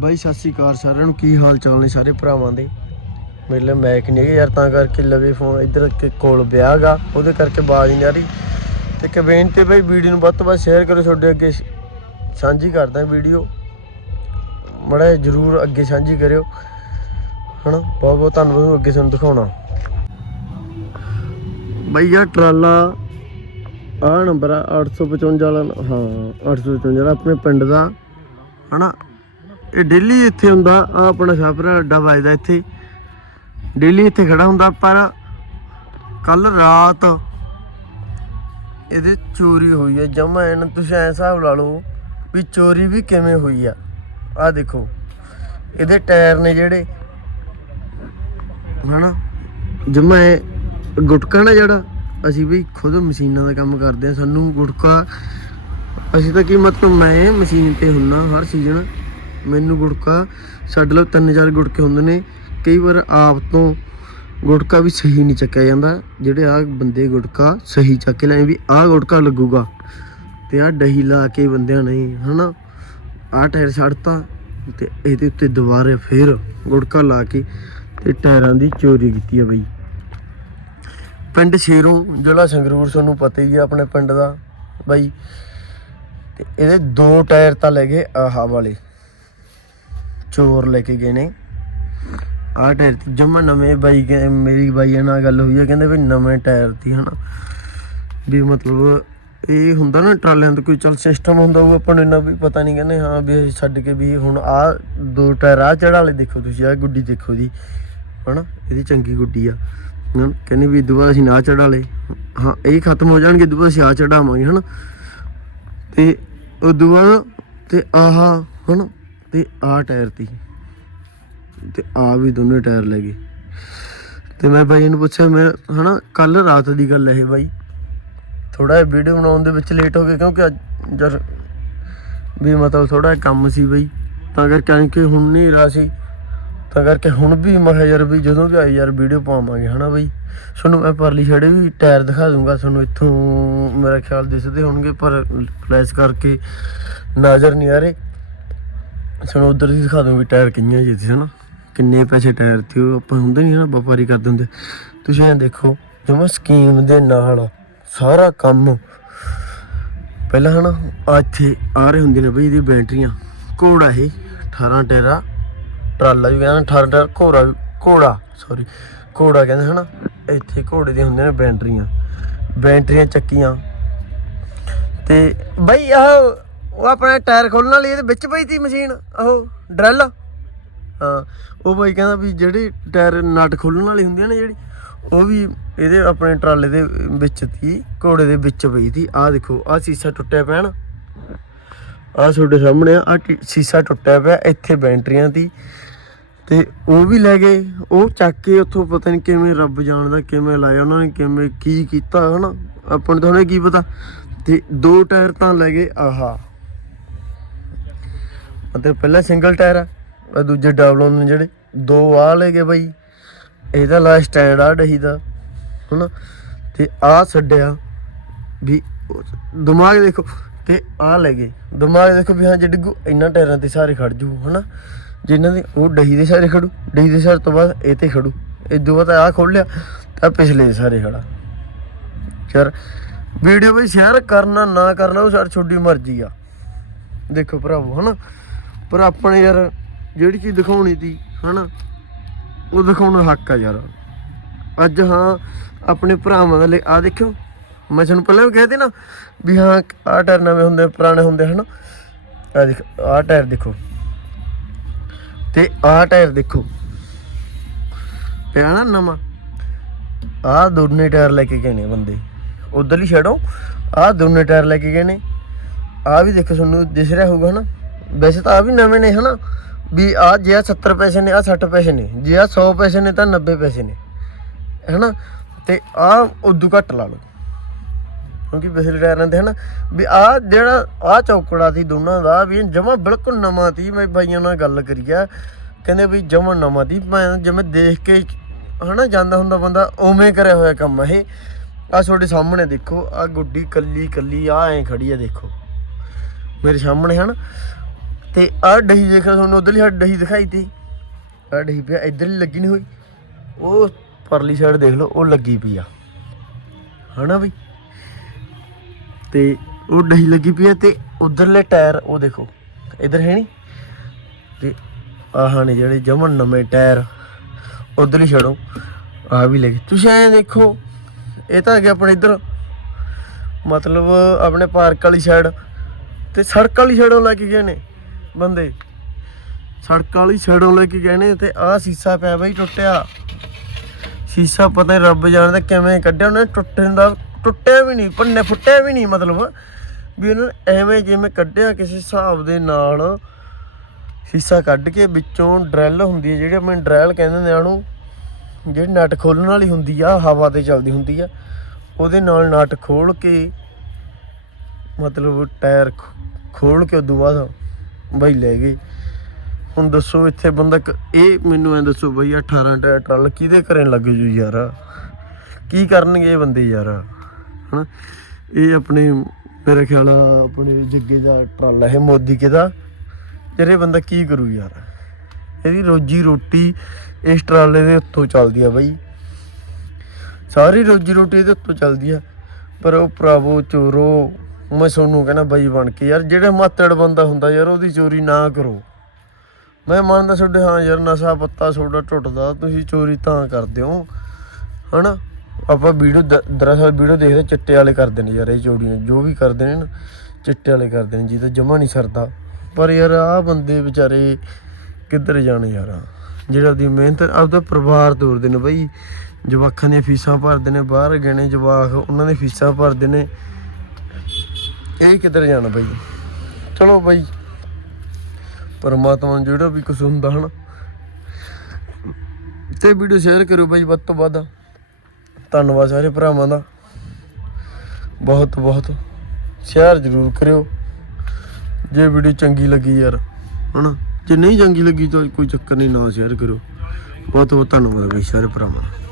ਬਾਈ, ਸਤਿ ਸ਼੍ਰੀ ਅਕਾਲ ਸਾਰਿਆਂ ਨੂੰ। ਕੀ ਹਾਲ ਚਾਲ ਨੇ ਸਾਰੇ ਭਰਾਵਾਂ ਦੇ? ਮੇਰੇ ਲਈ ਮੈਕ ਨਹੀਂ ਹੈਗੇ ਯਾਰ, ਤਾਂ ਕਰਕੇ ਲਵੇ ਫੋਨ ਇੱਧਰ ਕੋਲ ਵਿਆਹ ਗਾ, ਉਹਦੇ ਕਰਕੇ ਆਵਾਜ਼ ਨਹੀਂ ਆ ਰਹੀ। ਤੇ ਇੱਕ ਬੇਨਤੀ ਬਈ, ਵੀਡੀਓ ਨੂੰ ਵੱਧ ਤੋਂ ਵੱਧ ਸ਼ੇਅਰ ਕਰੋ ਤੁਹਾਡੇ ਅੱਗੇ ਸਾਂਝੀ ਕਰਦਾ ਵੀਡੀਓ। ਮੜਾ ਜਰੂਰ ਅੱਗੇ ਸਾਂਝੀ ਕਰਿਓ। ਹਨਾ? ਬਹੁਤ ਬਹੁਤ ਧੰਨਵਾਦ ਅੱਗੇ ਤੁਹਾਨੂੰ ਦਿਖਾਉਣਾ। ਬਈ ਆ ਟਰਾਲਾ ਆ ਨੰਬਰ ਆ 855 ਵਾਲਾ ਨ- ਹਾਂ 855 ਵਾਲਾ, ਆਪਣੇ ਪਿੰਡ ਦਾ। ਹਨਾ? ਇਹ ਡੇਲੀ ਇੱਥੇ ਹੁੰਦਾ ਆ ਆਪਣਾ ਛਾਪਰਾ ਅੱਡਾ ਵੱਜਦਾ ਇੱਥੇ। ਡੇਲੀ ਇੱਥੇ ਖੜਾ ਹੁੰਦਾ, ਪਰ ਕੱਲ ਰਾਤ ਇਹਦੇ ਚੋਰੀ ਹੋਈ ਹੈ ਜਮਾ ਐਨ ਤੁਸੀਂ ਐ ਹਿਸਾਬ ਲਾ ਲਓ ਵੀ ਚੋਰੀ ਵੀ ਕਿਵੇਂ ਹੋਈ ਆ। ਆ ਦੇਖੋ, ਇਹਦੇ ਟਾਇਰ ਨੇ ਜਿਹੜੇ, ਹਨਾ, ਜਮਾ ਇਹ ਗੁਟਕਾ ਨਾ ਜਿਹੜਾ, ਅਸੀਂ ਵੀ ਖੁਦ ਮਸ਼ੀਨਾਂ ਦਾ ਕੰਮ ਕਰਦੇ ਆ, ਸਾਨੂੰ ਗੁਟਕਾ, ਅਸੀਂ ਤਾਂ ਕੀ ਮਤਲਬ ਮੈਂ ਮਸ਼ੀਨ ਤੇ ਹੁੰਨਾ ਹਰ ਸੀਜ਼ਨ ਮੈਨੂੰ ਗੁੜਕਾ, ਸਾਡੇ ਲੋ ਤਿੰਨ ਚਾਰ ਗੁਟਕੇ ਹੁੰਦੇ ਨੇ, ਕਈ ਵਾਰ ਆਪ ਤੋਂ ਗੁੜਕਾ ਵੀ ਸਹੀ ਨਹੀਂ ਚੱਕਿਆ ਜਾਂਦਾ, ਜਿਹੜੇ ਆ ਬੰਦੇ ਗੁੜਕਾ ਸਹੀ ਚੱਕ ਕੇ ਲੈ ਵੀ ਆਹ ਗੁੜਕਾ ਲੱਗੂਗਾ ਤੇ ਆ ਡਹੀ ਲਾ ਕੇ ਬੰਦਿਆਂ ਨੇ, ਹਨਾ? ਆਹ ਟਾਇਰ ਛੱਡਤਾ ਤੇ ਇਹਦੇ ਉੱਤੇ ਦੁਬਾਰੇ ਫੇਰ ਗੁੜਕਾ ਲਾ ਕੇ ਤੇ ਟਾਇਰਾਂ ਦੀ ਚੋਰੀ ਕੀਤੀ ਆ ਬਈ। ਪਿੰਡ ਸ਼ੇਰੂ ਜ਼ਿਲ੍ਹਾ ਸੰਗਰੂਰ, ਤੁਹਾਨੂੰ ਪਤਾ ਹੀ ਆ ਆਪਣੇ ਪਿੰਡ ਦਾ ਬਾਈ। ਤੇ ਇਹਦੇ ਦੋ ਟਾਇਰ ਤਾਂ ਲੈ ਗਏ ਆਹਾ ਵਾਲੇ। ਚੋਰ ਲੈ ਕੇ ਗਏ ਨੇ। ਆਹ ਟਾਇਰ ਤੇ ਜਮਾ ਨਵੇਂ ਬਾਈ ਕਹਿੰਦੇ ਮੇਰੀ ਬਾਈ ਨਾਲ ਗੱਲ ਹੋਈ ਆ, ਕਹਿੰਦੇ ਵੀ ਨਵੇਂ ਟਾਇਰ ਦੀ ਹਨਾ। ਵੀ ਮਤਲਬ ਇਹ ਹੁੰਦਾ ਨਾ ਟਰਾਲਿਆਂ ਦਾ ਕੋਈ ਚੱਲ ਸਿਸਟਮ ਹੁੰਦਾ, ਉਹ ਆਪਾਂ ਨੂੰ ਇੰਨਾ ਵੀ ਪਤਾ ਨਹੀਂ ਕਹਿੰਦੇ, ਹਾਂ ਵੀ ਅਸੀਂ ਛੱਡ ਕੇ ਵੀ ਹੁਣ ਆ ਦੋ ਟਾਇਰ ਆ ਚੜਾ ਵਾਲੇ ਦੇਖੋ ਤੁਸੀਂ ਆ ਗੁੱਡੀ ਦੇਖੋ ਜੀ, ਹਨਾ, ਇਹਦੀ ਚੰਗੀ ਗੁੱਡੀ ਆ। ਹਨਾ, ਕਹਿੰਦੇ ਵੀ ਦੁਬਾਰਾ ਅਸੀਂ ਨਾ ਚੜਾ ਲੇ ਹਾਂ, ਇਹ ਖਤਮ ਹੋ ਜਾਣਗੇ ਦੁਬਾਰਾ ਅਸੀਂ ਆ ਚੜਾਵਾਂਗੇ ਹਨਾ। ਤੇ ਉਦੋਂ ਬਾਅਦ ਤੇ ਆਹ, ਹਨਾ ਤੇ ਆਹ ਟਾਇਰ ਤੀ। ਤੇ ਆ ਵੀ ਦੋਨੇ ਟਾਇਰ ਲੈ ਗਏ। ਤੇ ਮੈਂ ਬਾਈ ਨੂੰ ਪੁੱਛਿਆ, ਮੈਂ ਹਨਾ ਕੱਲ ਰਾਤ ਦੀ ਗੱਲ ਹੈ ਇਹ ਬਾਈ। ਥੋੜਾ ਜਿਹਾ ਵੀਡੀਓ ਬਣਾਉਣ ਦੇ ਵਿੱਚ ਲੇਟ ਹੋ ਗਏ, ਕਿਉਂਕਿ ਅੱਜ ਯਾਰ ਵੀ ਮਤਲਬ ਥੋੜਾ ਕੰਮ ਸੀ ਬਈ। ਤਾਂ ਕਰਕੇ ਕਿ ਹੁਣ ਨਹੀਂ ਰਹਾ ਸੀ। ਤਾਂ ਕਰਕੇ ਹੁਣ ਵੀ ਮੈਂ ਕਿਹਾ ਯਾਰ ਵੀ ਜਦੋਂ ਵੀ ਆਈ ਯਾਰ ਵੀਡੀਓ ਪਾਵਾਂਗੇ, ਹਨਾ ਬਈ। ਤੁਹਾਨੂੰ ਮੈਂ ਪਰਲੀ ਛੜੇ ਵੀ ਟਾਇਰ ਦਿਖਾ ਦੂੰਗਾ, ਤੁਹਾਨੂੰ ਇੱਥੋਂ ਮੇਰਾ ਖਿਆਲ ਦਿਸਦੇ ਹੋਣਗੇ, ਪਰ ਫਲੈਸ਼ ਕਰਕੇ ਨਜ਼ਰ ਨਹੀਂ ਆ ਰਹੇ। ਸਾਨੂੰ ਉਧਰ ਦੀ ਦਿਖਾ ਦੂੰ ਵੀ ਟਾਇਰ ਕਿੰਨੇ ਜਿਹੇ ਸੀ ਹਨਾ? ਕਿੰਨੇ ਪੈਸੇ ਟਾਇਰ ਤੇ ਉਹ ਆਪਾਂ ਹੁੰਦੇ ਨਹੀਂ ਨਾ ਵਪਾਰੀ ਕਰਦੇ ਹੁੰਦੇ। ਤੁਸੀਂ ਇਹ ਦੇਖੋ ਜਮਾ ਸਕੀਮ ਦੇ ਨਾਲ ਸਾਰਾ ਕੰਮ ਪਹਿਲਾਂ, ਹਨਾ, ਆਹ ਇੱਥੇ ਆ ਰਹੇ ਹੁੰਦੇ ਨੇ ਬਈ ਇਹਦੀ ਬੈਟਰੀਆਂ। ਘੋੜਾ ਇਹ 18 ਟਾਇਰਾ, ਟਰਾਲਾ ਵੀ ਕਹਿੰਦੇ 18 ਟਾਇਰ, ਘੋੜਾ ਵੀ, ਘੋੜਾ ਸੌਰੀ ਘੋੜਾ ਕਹਿੰਦੇ, ਹਨਾ? ਇੱਥੇ ਘੋੜੇ ਦੇ ਹੁੰਦੇ ਨੇ ਬੈਟਰੀਆਂ। ਬੈਟਰੀਆਂ ਚੱਕੀਆਂ। ਤੇ ਬਈ ਆਹ ਉਹ ਆਪਣੇ ਟਾਇਰ ਖੋਲਣ ਵਾਲੀ ਇਹਦੇ ਵਿੱਚ ਪਈ ਸੀ ਮਸ਼ੀਨ, ਆਹੋ, ਡਰੈਲ। ਹਾਂ, ਉਹ ਬਾਈ ਕਹਿੰਦਾ ਵੀ ਜਿਹੜੇ ਟਾਇਰ ਨਟ ਖੋਲਣ ਵਾਲੀ ਹੁੰਦੀ ਆ ਨਾ ਜਿਹੜੀ, ਉਹ ਵੀ ਇਹਦੇ ਆਪਣੇ ਟਰਾਲੇ ਦੇ ਵਿੱਚ ਤੀ, ਘੋੜੇ ਦੇ ਵਿੱਚ ਪਈ ਤੀ। ਆਹ ਦੇਖੋ, ਆਹ ਸੀਸਾ ਟੁੱਟਿਆ ਪਿਆ ਨਾ। ਆਹ ਤੁਹਾਡੇ ਸਾਹਮਣੇ ਆ, ਆਹ ਸੀਸਾ ਟੁੱਟਿਆ ਪਿਆ, ਇੱਥੇ ਬੈਂਟਰੀਆਂ ਤੀ। ਤੇ ਉਹ ਵੀ ਲੈ ਗਏ, ਉਹ ਚੱਕ ਕੇ ਉੱਥੋਂ ਪਤਾ ਨਹੀਂ ਕਿਵੇਂ ਰੱਬ ਜਾਣਦਾ, ਕਿਵੇਂ ਲਾਇਆ ਉਹਨਾਂ ਨੇ, ਕਿਵੇਂ ਕੀ ਕੀਤਾ, ਹਨਾ? ਆਪਾਂ ਨੂੰ ਤਾਂ ਕੀ ਪਤਾ? ਤੇ ਦੋ ਟਾਇਰ ਤਾਂ ਲੈ ਗਏ, ਆਹਾ। ਅਤੇ ਪਹਿਲਾ ਸਿੰਗਲ ਟਾਇਰ ਆ ਆਹ ਦੂਜੇ ਡਬਲ ਨੇ ਜਿਹੜੇ। ਦੋ ਆ ਲੈ ਗਏ ਬਾਈ। ਇਹਦਾ ਲਾ ਸਟੈਂਡ ਆ, ਡਹੀ ਦਾ। ਹਨਾ? ਤੇ ਆ ਛੱਡਿਆ ਵੀ ਦਿਮਾਗ ਦੇਖੋ, ਤੇ ਆ ਲੈ ਗਏ। ਦਿਮਾਗ ਦੇਖੋ ਵੀ ਹਾਂ, ਜੇ ਡਿੱਗੂ ਇੰਨਾ ਟਾਇਰਾਂ ਤੇ ਸਾਰੇ ਖੜ ਜੂ, ਹਨਾ? ਜਿਨ੍ਹਾਂ ਦੇ ਉਹ ਡਹੀ ਦੇ ਸਾਰੇ ਖੜੂ, ਡਹੀ ਦੇ ਸਾਰੇ ਤੋਂ ਬਾਅਦ ਇਹ ਤੇ ਖੜੂ। ਇਹ ਦੋ ਬਾਅਦ ਆ ਖੋਲ ਲਿਆ, ਤਾਂ ਪਿਛਲੇ ਦੇ ਸਾਰੇ ਖੜਾ। ਯਾਰ ਵੀਡੀਓ ਵੀ ਸ਼ੇਅਰ ਕਰਨਾ ਨਾ ਕਰਨਾ, ਉਹ ਸਾਡੀ ਛੋਟੀ ਮਰਜ਼ੀ ਆ। ਦੇਖੋ ਭਰਾਵੋ, ਹਨਾ? ਪਰ ਆਪਣੇ ਯਾਰ ਜਿਹੜੀ ਚੀਜ਼ ਦਿਖਾਉਣੀ ਸੀ, ਹਨਾ, ਉਹ ਦਿਖਾਉਣਾ ਹੱਕ ਆ ਯਾਰ। ਅੱਜ ਹਾਂ, ਆਪਣੇ ਭਰਾਵਾਂ ਦਾ ਲਈ ਆ ਦੇਖਿਓ, ਮੈਂ ਤੁਹਾਨੂੰ ਪਹਿਲਾਂ ਵੀ ਕਹਿ ਨਾ ਵੀ ਹਾਂ, ਆਹ ਟਾਇਰ ਨਵੇਂ ਹੁੰਦੇ, ਪੁਰਾਣੇ ਹੁੰਦੇ, ਹਨ। ਆ ਦੇਖ, ਆਹ ਟਾਇਰ ਦੇਖੋ। ਤੇ ਆਹ ਟਾਇਰ ਦੇਖੋ। ਪਿਆ ਨਾ ਨਵਾਂ। ਆਹ ਦੋਨੇ ਟਾਇਰ ਲੈ ਕੇ ਗਏ ਨੇ ਬੰਦੇ। ਉਧਰ ਹੀ ਛੱਡੋ ਆਹ ਦੋਨੇ ਟਾਇਰ ਲੈ ਕੇ ਗਏ ਨੇ। ਆਹ ਵੀ ਦੇਖੋ, ਤੁਹਾਨੂੰ ਦਿਸ ਰਿਹਾ ਹੋਊਗਾ ਨਾ ਵੈਸੇ ਤਾਂ ਆ ਵੀ ਨਵੇਂ ਨੇ ਹਨਾ, ਵੀ ਆ ਜੇ ਆ 70 ਪੈਸੇ ਨੇ ਆ 60 ਪੈਸੇ ਨੇ, ਜੇ ਆ 100 ਪੈਸੇ ਨੇ ਤਾਂ 90 ਪੈਸੇ ਨੇ, ਹਨਾ? ਤੇ ਆ ਉਦੋਂ ਘੱਟ ਲਾ ਲਓ। ਕਿਉਂਕਿ ਪਿਛਲੇ ਟਾਇਰਾਂ ਤੇ ਹਨਾ, ਵੀ ਆ ਜਿਹੜਾ ਆ ਚੌਕੜਾ ਸੀ ਦੋਨਾਂ ਦਾ, ਵੀ ਜਮਾ ਬਿਲਕੁਲ ਨਵਾਂ ਸੀ, ਮੈਂ ਬਾਈਆਂ ਨਾਲ ਗੱਲ ਕਰੀ ਆ, ਕਹਿੰਦੇ ਵੀ ਜਮਾ ਨਵਾਂ ਸੀ, ਮੈਂ ਜਿਵੇਂ ਦੇਖ ਕੇ ਹਨਾ ਜਾਂਦਾ ਹੁੰਦਾ ਬੰਦਾ, ਉਵੇਂ ਕਰਿਆ ਹੋਇਆ ਕੰਮ ਇਹ। ਆ ਤੁਹਾਡੇ ਸਾਹਮਣੇ ਦੇਖੋ ਆ ਗੁੱਡੀ ਕੱਲੀ ਕੱਲੀ ਆ ਐ ਖੜੀ ਆ ਦੇਖੋ। ਮੇਰੇ ਸਾਹਮਣੇ ਹਨ ਤੇ ਆਹ ਡਹੀ ਦੇਖੋ ਤੁਹਾਨੂੰ ਉਧਰਲੀ ਸਾਈਡ ਡਹੀ ਦਿਖਾਈ ਤੀ। ਆਹ ਡਹੀ ਪਿਆ ਇੱਧਰ ਲੱਗੀ ਨਹੀਂ ਹੋਈ। ਉਹ ਪਰਲੀ ਸਾਈਡ ਦੇਖ ਲਓ, ਉਹ ਲੱਗੀ ਪਈ ਆ। ਹਨਾ ਬਈ? ਤੇ ਉਹ ਡਹੀ ਲੱਗੀ ਪਈ ਆ ਤੇ ਉਧਰਲੇ ਟਾਇਰ, ਉਹ ਦੇਖੋ, ਇੱਧਰ ਹੈ ਨਹੀਂ ਤੇ ਆਹ ਨੇ ਜਿਹੜੇ ਜਮਨ ਨਵੇਂ ਟਾਇਰ ਉਧਰ ਹੀ ਛੜੋ ਆ ਵੀ ਲੈ ਗਏ। ਤੁਸੀਂ ਐਂ ਦੇਖੋ, ਇਹ ਤਾਂ ਹੈਗੇ ਆਪਣੇ ਇੱਧਰ, ਮਤਲਬ ਆਪਣੇ ਪਾਰਕ ਵਾਲੀ ਸਾਈਡ ਤੇ ਸੜਕ ਵਾਲੀ ਸਾਈਡੋਂ ਲੈ ਕੇ ਗਏ ਨੇ। ਬੰਦੇ। ਸੜਕ ਵਾਲੀ ਸਾਈਡੋਂ ਲੈ ਕੇ ਗਏ ਨੇ ਤੇ ਆਹ ਸੀਸਾ ਪਿਆ ਬਈ ਟੁੱਟਿਆ। ਸੀਸਾ ਪਤਾ ਨਹੀਂ ਰੱਬ ਜਾਣਦਾ ਕਿਵੇਂ ਕੱਢਿਆ, ਉਹਨੇ ਟੁੱਟਣ ਦਾ ਟੁੱਟਿਆ ਵੀ ਨਹੀਂ ਪੰਨੇ ਫੁੱਟਿਆ ਵੀ ਨਹੀਂ ਮਤਲਬ। ਵੀ ਉਹਨਾਂ ਨੇ ਐਵੇਂ ਜਿਵੇਂ ਕੱਢਿਆ ਕਿਸੇ ਹਿਸਾਬ ਦੇ ਨਾਲ। ਸੀਸਾ ਕੱਢ ਕੇ ਵਿੱਚੋਂ ਡਰੈਲ ਹੁੰਦੀ ਹੈ, ਜਿਹੜੀ ਆਪਣੇ ਡਰੈਲ ਕਹਿੰਦੇ ਨੇ ਉਹਨੂੰ ਜਿਹੜੀ ਨਟ ਖੋਲਣ ਵਾਲੀ ਹੁੰਦੀ ਆ, ਹਵਾ ਤੇ ਚੱਲਦੀ ਹੁੰਦੀ ਆ, ਉਹਦੇ ਨਾਲ ਨਟ ਖੋਲ ਕੇ ਮਤਲਬ ਟਾਇਰ ਖ- ਖੋਲ ਕੇ ਉਦੋਂ ਬਾਅਦ ਬਾਈ ਲੈ ਗਏ ਹੁਣ ਦੱਸੋ ਇੱਥੇ ਬੰਦਾ ਕ- ਇਹ ਮੈਨੂੰ ਐ ਦੱਸੋ ਬਈ ਆਹ 18 ਟਾਇਰ ਟਰੱਲ ਕਿਹਦੇ ਘਰੇ ਲੱਗ ਜੂ ਯਾਰ? ਕੀ ਕਰਨਗੇ ਇਹ ਬੰਦੇ ਯਾਰ? ਹਨਾ? ਇਹ ਆਪਣੇ ਮੇਰੇ ਖਿਆਲ ਆਪਣੇ ਜੱਗੇ ਦਾ ਟਰਾਲਾ ਹੈ, ਮੋਦੀ ਕਿਦਾ ਜਿਹੜੇ ਬੰਦਾ ਕੀ ਕਰੂ ਯਾਰ? ਇਹਦੀ ਰੋਜੀ ਰੋਟੀ ਇਸ ਟਰਾਲੇ ਦੇ ਉੱਤੋਂ ਚੱਲਦੀ ਆ ਬਈ। ਸਾਰੀ ਰੋਜੀ ਰੋਟੀ ਇਹਦੇ ਉੱਤੋਂ ਚੱਲਦੀ ਆ। ਪਰ ਉਹ ਭਰਾਵੋ, ਚੋਰੋ ਮੈਂ ਤੁਹਾਨੂੰ ਕਹਿੰਦਾ ਬਾਈ ਬਣ ਕੇ, ਯਾਰ ਜਿਹੜੇ ਮਾਤੜ ਬੰਦਾ ਹੁੰਦਾ ਯਾਰ ਉਹਦੀ ਚੋਰੀ ਨਾ ਕਰੋ। ਮੈਂ ਮੰਨਦਾ ਤੁਹਾਡੇ, ਹਾਂ ਯਾਰ ਨਸ਼ਾ ਪੱਤਾ ਤੁਹਾਡਾ ਟੁੱਟਦਾ, ਤੁਸੀਂ ਚੋਰੀ ਤਾਂ ਕਰਦੇ ਹੋ। ਹਨਾ? ਆਪਾਂ ਵੀਡੀਓ ਦਰਅਸਲ ਵੀਡੀਓ ਦੇਖਦੇ, ਚਿੱਟੇ ਵਾਲੇ ਕਰਦੇ ਨੇ ਯਾਰ ਇਹ ਚੋਰੀਆਂ, ਜੋ ਵੀ ਕਰਦੇ ਨੇ ਨਾ, ਚਿੱਟੇ ਵਾਲੇ ਕਰਦੇ ਨੇ ਜਿਹਦਾ ਜਮਾ ਨਹੀਂ ਸਰਦਾ। ਪਰ ਯਾਰ ਆਹ ਬੰਦੇ ਵਿਚਾਰੇ ਕਿੱਧਰ ਜਾਣ ਯਾਰ? ਜਿਹੜਾ ਉਹਦੀ ਮਿਹਨਤ, ਆਪਦਾ ਪਰਿਵਾਰ ਤੋਰਦੇ ਨੇ ਬਈ। ਜਵਾਕਾਂ ਦੀਆਂ ਫੀਸਾਂ ਭਰਦੇ ਨੇ, ਬਾਹਰ ਗਏ ਨੇ ਜਵਾਕ, ਉਹਨਾਂ ਦੀਆਂ ਫੀਸਾਂ ਭਰਦੇ ਨੇ। ਇਹ ਕਿੱਧਰ ਜਾਣਾ ਬਾਈ? ਚਲੋ ਬਾਈ। ਪਰਮਾਤਮਾ ਨੂੰ ਜਿਹੜਾ ਵੀ ਕੁਝ ਹੁੰਦਾ ਹਨ। ਤੇ ਵੀਡੀਓ ਸ਼ੇਅਰ ਕਰੋ ਬਾਈ ਵੱਧ ਤੋਂ ਵੱਧ। ਧੰਨਵਾਦ ਸਾਰੇ ਭਰਾਵਾਂ ਦਾ। ਬਹੁਤ ਬਹੁਤ। ਸ਼ੇਅਰ ਜ਼ਰੂਰ ਕਰਿਓ। ਜੇ ਵੀਡੀਓ ਚੰਗੀ ਲੱਗੀ ਯਾਰ, ਹਨਾ। ਜੇ ਨਹੀਂ ਚੰਗੀ ਲੱਗੀ ਤਾਂ ਕੋਈ ਚੱਕਰ ਨਹੀਂ, ਨਾ ਸ਼ੇਅਰ ਕਰੋ ਬਹੁਤ ਬਹੁਤ ਧੰਨਵਾਦ ਬਾਈ ਸਾਰੇ ਭਰਾਵਾਂ ਦਾ।